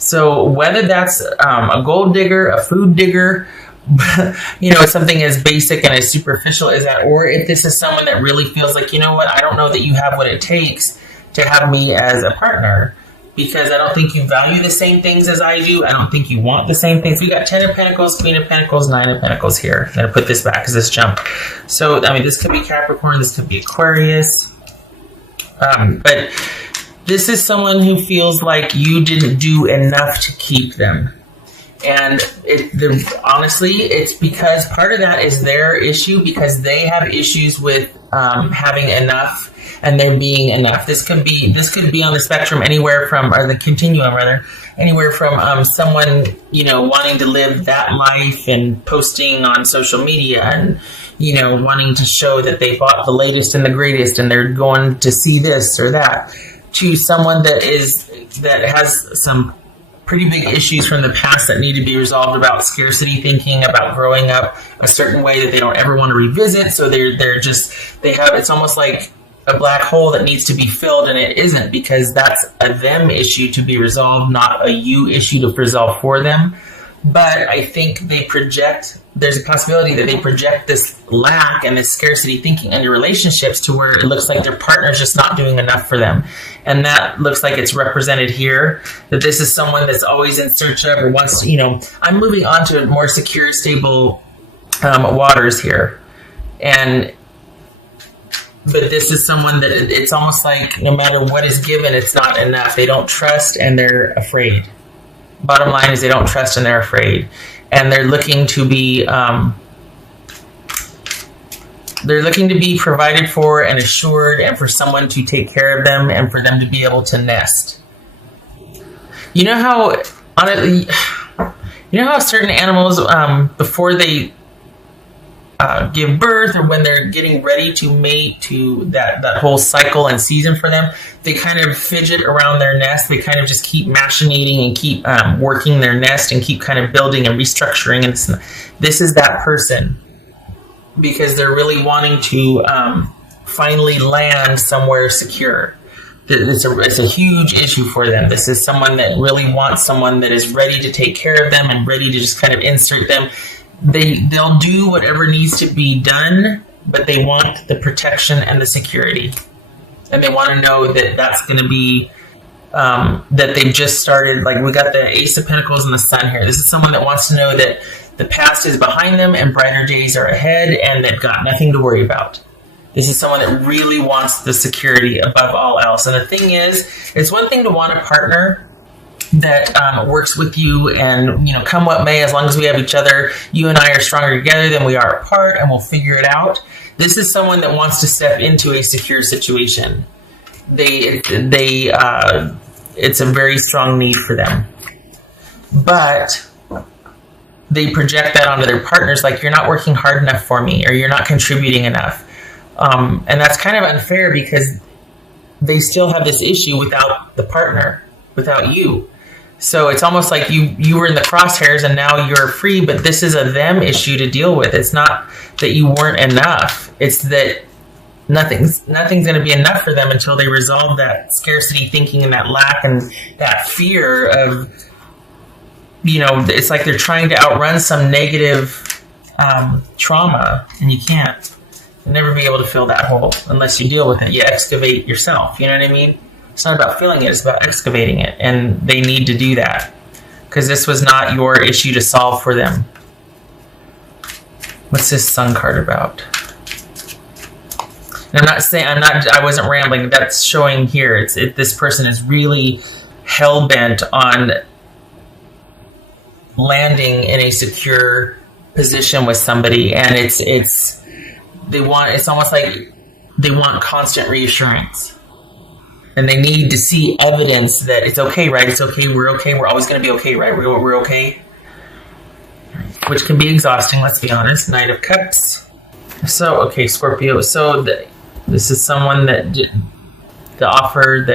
So whether that's a gold digger, a food digger, something as basic and as superficial as that, or if this is someone that really feels like, you know what, I don't know that you have what it takes to have me as a partner, because I don't think you value the same things as I do. I don't think you want the same things. We got 10 of Pentacles, Queen of Pentacles, 9 of Pentacles here. I'm going to put this back because this jumped. So, this could be Capricorn, this could be Aquarius. But this is someone who feels like you didn't do enough to keep them. And honestly, it's because part of that is their issue, because they have issues with having enough and there being enough. This could be on the spectrum anywhere from, or the continuum rather, anywhere from someone, wanting to live that life and posting on social media and, wanting to show that they bought the latest and the greatest and they're going to see this or that, to someone that has some pretty big issues from the past that need to be resolved about scarcity thinking, about growing up a certain way that they don't ever want to revisit. So it's almost like a black hole that needs to be filled, and it isn't, because that's a them issue to be resolved, not a you issue to resolve for them. But I think there's a possibility that they project this lack and this scarcity thinking on your relationships to where it looks like their partner's just not doing enough for them. And that looks like it's represented here, that this is someone that's always in search of, or wants, I'm moving on to more secure, stable waters here. But this is someone that it's almost like no matter what is given, it's not enough. They don't trust and they're afraid. Bottom line is they don't trust and they're afraid. And they're looking to be provided for and assured, and for someone to take care of them and for them to be able to nest. You know how certain animals, before they give birth, or when they're getting ready to mate, to that whole cycle and season for them, they kind of fidget around their nest. They kind of just keep machinating and keep working their nest and keep kind of building and restructuring. And this is that person, because they're really wanting to finally land somewhere secure. It's a huge issue for them. This is someone that really wants someone that is ready to take care of them and ready to just kind of insert them. They'll do whatever needs to be done, but they want the protection and the security. And they want to know that that's going to be, that they've just started. Like, we got the Ace of Pentacles and the Sun here. This is someone that wants to know that the past is behind them and brighter days are ahead, and they've got nothing to worry about. This is someone that really wants the security above all else. And the thing is, it's one thing to want a partner that works with you, and come what may, as long as we have each other, you and I are stronger together than we are apart, and we'll figure it out. This is someone that wants to step into a secure situation. It's a very strong need for them, but they project that onto their partners, like, you're not working hard enough for me, or you're not contributing enough. And that's kind of unfair, because they still have this issue without the partner, without you. So it's almost like you were in the crosshairs and now you're free, but this is a them issue to deal with. It's not that you weren't enough. It's that nothing's going to be enough for them until they resolve that scarcity thinking and that lack and that fear of, it's like they're trying to outrun some negative trauma, and you can't. You'll never be able to fill that hole unless you deal with it. You excavate yourself. You know what I mean? It's not about filling it, it's about excavating it. And they need to do that, because this was not your issue to solve for them. What's this Sun card about? And I wasn't rambling. That's showing here. This person is really hell-bent on landing in a secure position with somebody. And it's almost like they want constant reassurance. And they need to see evidence that it's okay, right? It's okay, we're always going to be okay, right? We're okay. Which can be exhausting, let's be honest. Knight of Cups. So, okay, Scorpio. So, this is someone that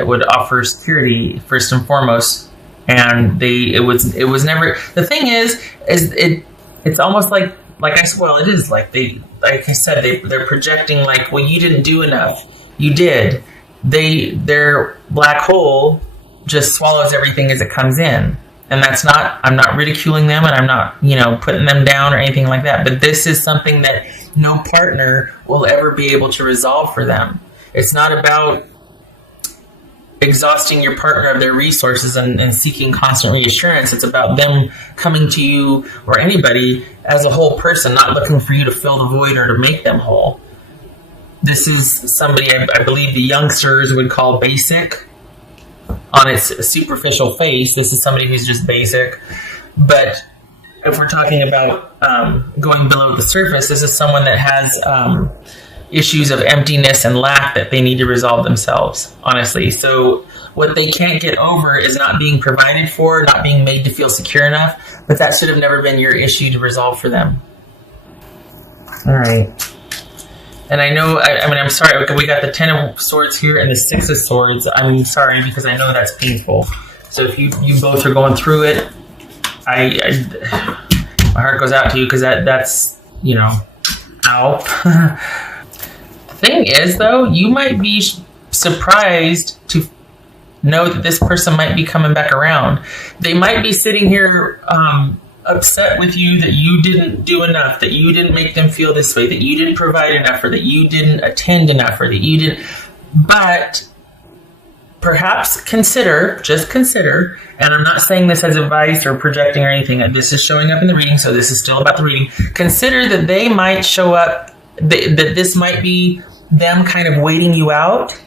would offer security, first and foremost. And it was never... The thing is it's almost like I said, well, it is like I said, they're projecting like, well, you didn't do enough. You did. Their black hole just swallows everything as it comes in. And I'm not ridiculing them, and I'm not, putting them down or anything like that. But this is something that no partner will ever be able to resolve for them. It's not about exhausting your partner of their resources and seeking constant reassurance. It's about them coming to you or anybody as a whole person, not looking for you to fill the void or to make them whole. This is somebody I believe the youngsters would call basic on its superficial face. This is somebody who's just basic. But if we're talking about going below the surface, this is someone that has issues of emptiness and lack that they need to resolve themselves, honestly. So what they can't get over is not being provided for, not being made to feel secure enough, but that should have never been your issue to resolve for them. All right. And I know, I'm sorry, we got the 10 of Swords here and the 6 of Swords. I'm sorry, because I know that's painful. So if you both are going through it, my heart goes out to you, because that's, ow. Thing is, though, you might be surprised to know that this person might be coming back around. They might be sitting here upset with you that you didn't do enough, that you didn't make them feel this way, that you didn't provide enough, or that you didn't attend enough, or that you didn't. But perhaps just consider, and I'm not saying this as advice or projecting or anything, this is showing up in the reading, so this is still about the reading. Consider that they might show up, that this might be them kind of waiting you out,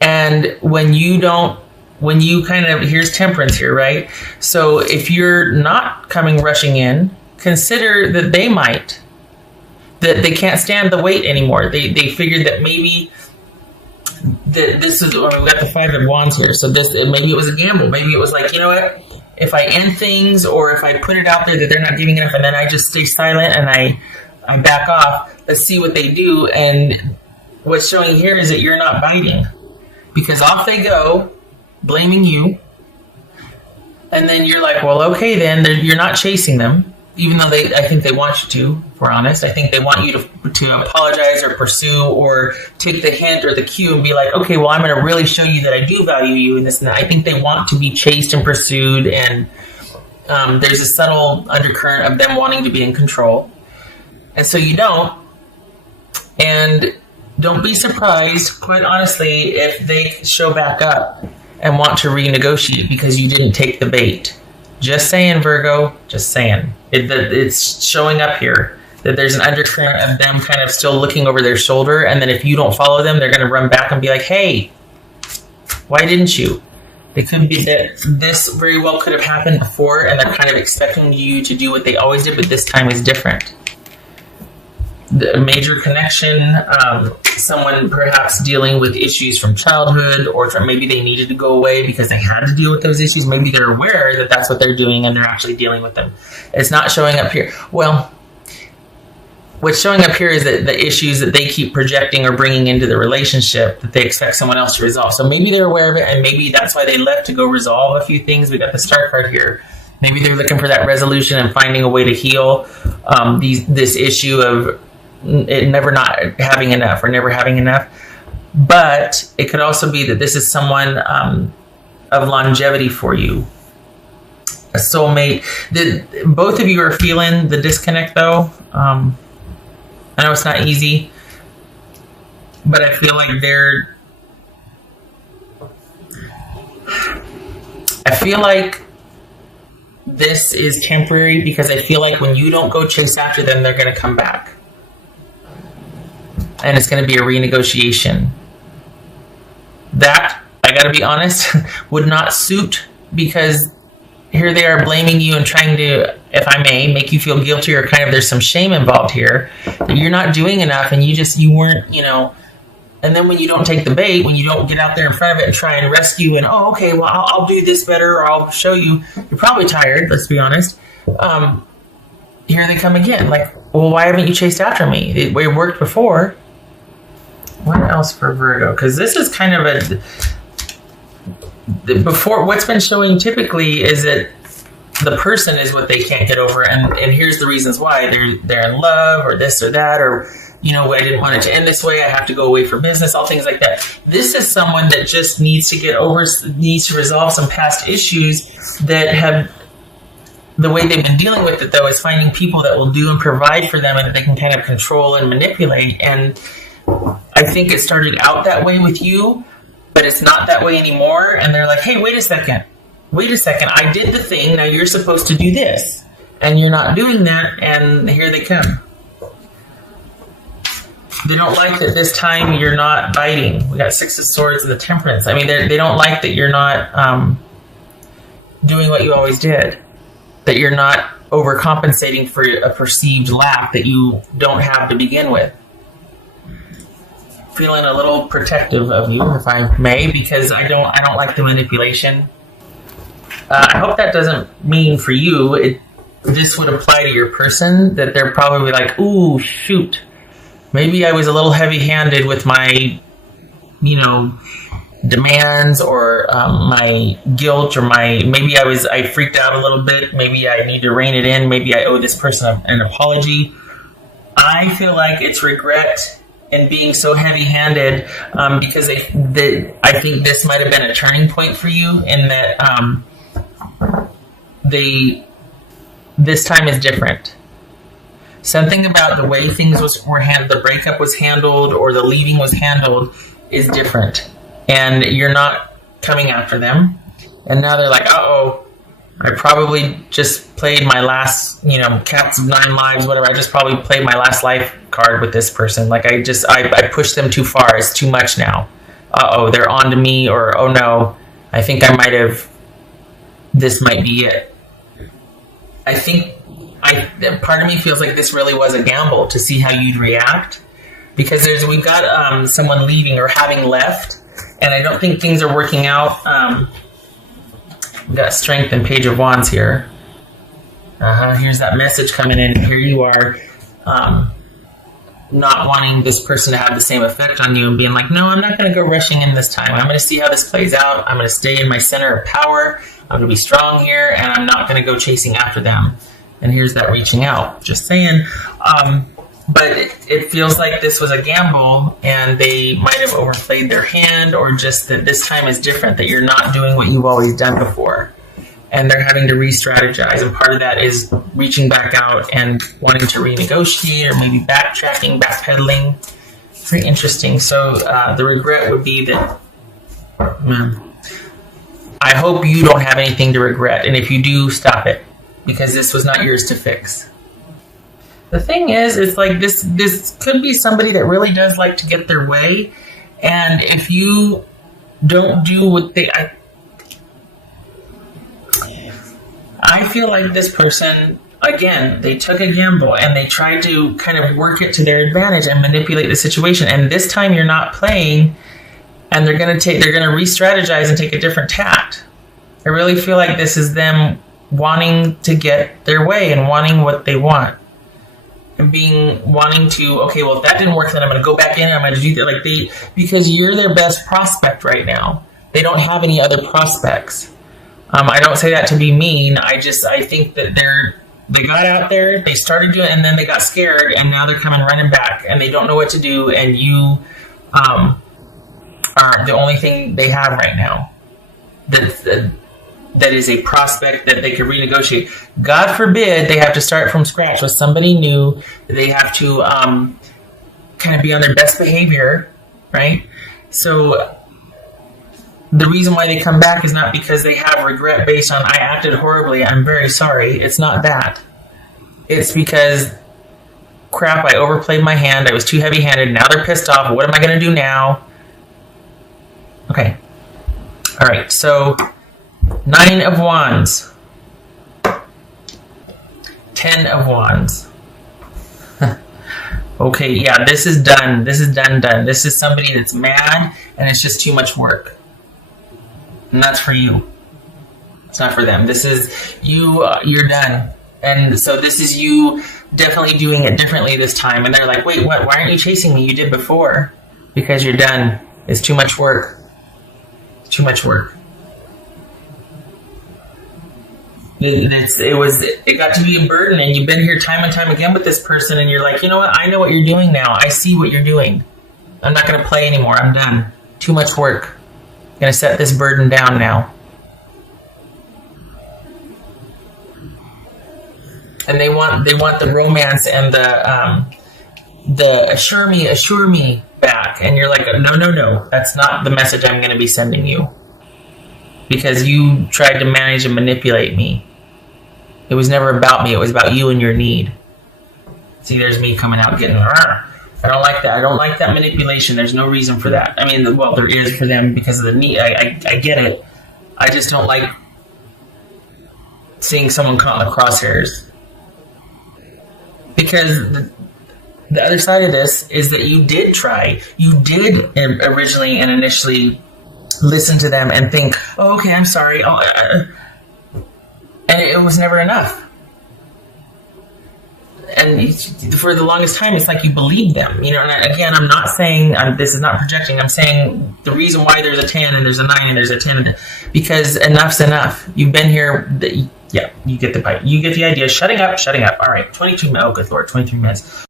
and when you kind of, here's Temperance here, right? So if you're not coming rushing in, consider that that they can't stand the wait anymore. They figured that maybe this is, we got the 5 of Wands here. So maybe it was a gamble. Maybe it was like, you know what? If I end things, or if I put it out there that they're not giving enough, and then I just stay silent and I back off, let's see what they do. And what's showing here is that you're not biting, because off they go, blaming you, and then you're like, well, okay, then you're not chasing them, even though I think they want you to. If we're honest, I think they want you to apologize or pursue or take the hint or the cue and be like, okay, well, I'm going to really show you that I do value you and this and that. I think they want to be chased and pursued, and there's a subtle undercurrent of them wanting to be in control, and so you don't. And don't be surprised, quite honestly, if they show back up and want to renegotiate because you didn't take the bait. Just saying, Virgo, just saying. It's showing up here that there's an undercurrent of them kind of still looking over their shoulder, and then if you don't follow them, they're going to run back and be like, hey, why didn't you? It could be that this very well could have happened before, and they're kind of expecting you to do what they always did, but this time is different. The major connection, someone perhaps dealing with issues from childhood, or maybe they needed to go away because they had to deal with those issues. Maybe they're aware that that's what they're doing and they're actually dealing with them. It's not showing up here. Well, what's showing up here is that the issues that they keep projecting or bringing into the relationship that they expect someone else to resolve. So maybe they're aware of it, and maybe that's why they left to go resolve a few things. We got the Star card here. Maybe they're looking for that resolution and finding a way to heal this issue of it never not having enough or never having enough. But it could also be that this is someone of longevity for you, a soulmate. Both of you are feeling the disconnect, though. I know it's not easy, but I feel like this is temporary, because I feel like when you don't go chase after them, they're going to come back. And it's going to be a renegotiation. That, I got to be honest, would not suit, because here they are blaming you and trying to, if I may, make you feel guilty, or kind of there's some shame involved here that you're not doing enough, and you weren't, and then when you don't take the bait, when you don't get out there in front of it and try and rescue and, oh, okay, well, I'll do this better, or I'll show you, you're probably tired, let's be honest. Here they come again, like, well, why haven't you chased after me? It worked before. What else for Virgo? Because this is kind of before, what's been showing typically is that the person is what they can't get over, and here's the reasons why. They're in love, or this or that, or I didn't want it to end this way. I have to go away for business, all things like that. This is someone that just needs to resolve some past issues that have, the way they've been dealing with it, though, is finding people that will do and provide for them and that they can kind of control and manipulate. And I think it started out that way with you, but it's not that way anymore. And they're like, hey, wait a second. I did the thing. Now you're supposed to do this. And you're not doing that. And here they come. They don't like that this time you're not biting. We got Six of Swords and the Temperance. I mean, they don't like that you're not doing what you always did. That you're not overcompensating for a perceived lack that you don't have to begin with. Feeling a little protective of you, if I may, because I don't like the manipulation. I hope that doesn't mean for you. This would apply to your person, that they're probably like, ooh, shoot. Maybe I was a little heavy-handed with my, demands or my guilt, or maybe I freaked out a little bit. Maybe I need to rein it in. Maybe I owe this person an apology. I feel like it's regret and being so heavy-handed because I think this might have been a turning point for you in that this time is different. Something about the way things were handled, the breakup was handled, or the leaving was handled, is different. And you're not coming after them. And now they're like, uh-oh, I probably just played my last, Cats of 9 Lives, whatever. I just probably played my last life card with this person. Like I pushed them too far. It's too much now. Uh-oh, they're on to me, or, oh no, I think this might be it. I think part of me feels like this really was a gamble to see how you'd react, because we've got someone leaving or having left, and I don't think things are working out. We've got Strength and Page of Wands here. Here's that message coming in. Here you are, not wanting this person to have the same effect on you and being like, no, I'm not going to go rushing in this time. I'm going to see how this plays out. I'm going to stay in my center of power. I'm going to be strong here, and I'm not going to go chasing after them. And here's that reaching out. Just saying. But it feels like this was a gamble, and they might have overplayed their hand, or just that this time is different, that you're not doing what you've always done before. And they're having to re-strategize. And part of that is reaching back out and wanting to renegotiate, or maybe backtracking, backpedaling. Very interesting. So the regret would be that, I hope you don't have anything to regret. And if you do, stop it. Because this was not yours to fix. The thing is, it's like this could be somebody that really does like to get their way. And if you don't do what I feel like this person, again, they took a gamble and they tried to kind of work it to their advantage and manipulate the situation. And this time you're not playing, and they're going to re-strategize and take a different tact. I really feel like this is them wanting to get their way and wanting what they want. And wanting to, okay, well, if that didn't work, then I'm going to go back in and I'm going to do that. Because you're their best prospect right now. They don't have any other prospects. I don't say that to be mean. I think that they got out there, they started doing it, and then they got scared, and now they're coming running back, and they don't know what to do, and you are the only thing they have right now that is a prospect that they could renegotiate. God forbid they have to start from scratch with somebody new. They have to kind of be on their best behavior, right? So the reason why they come back is not because they have regret based on, I acted horribly, I'm very sorry. It's not that. It's because, crap, I overplayed my hand. I was too heavy-handed. Now they're pissed off. What am I going to do now? Okay. All right, so 9 of Wands. 10 of Wands. Okay, yeah, this is done. This is done. This is somebody that's mad, and it's just too much work. And that's for you. It's not for them. This is you. You're done. And so this is you definitely doing it differently this time. And they're like, wait, what? Why aren't you chasing me? You did before. Because you're done. It's too much work. Too much work. It got to be a burden, and you've been here time and time again with this person, and you're like, you know what? I know what you're doing now. I see what you're doing. I'm not going to play anymore. I'm done. Too much work. I'm going to set this burden down now. And they want the romance and the assure me back, and you're like, no, that's not the message I'm going to be sending you, because you tried to manage and manipulate me. It was never about me. It was about you and your need. See, there's me coming out getting, I don't like that. I don't like that manipulation. There's no reason for that. I mean, well, there is for them because of the need. I get it. I just don't like seeing someone caught in the crosshairs. Because the other side of this is that you did try. You did originally and initially listen to them and think, oh, okay, I'm sorry. And it was never enough. And for the longest time, it's like you believed them. You know, and again, I'm not saying, this is not projecting. I'm saying the reason why there's a 10 and there's a 9 and there's a 10, because enough's enough. You've been here. Yeah, you get the idea. Shutting up. All right, 22 minutes. Oh, good Lord, 23 minutes.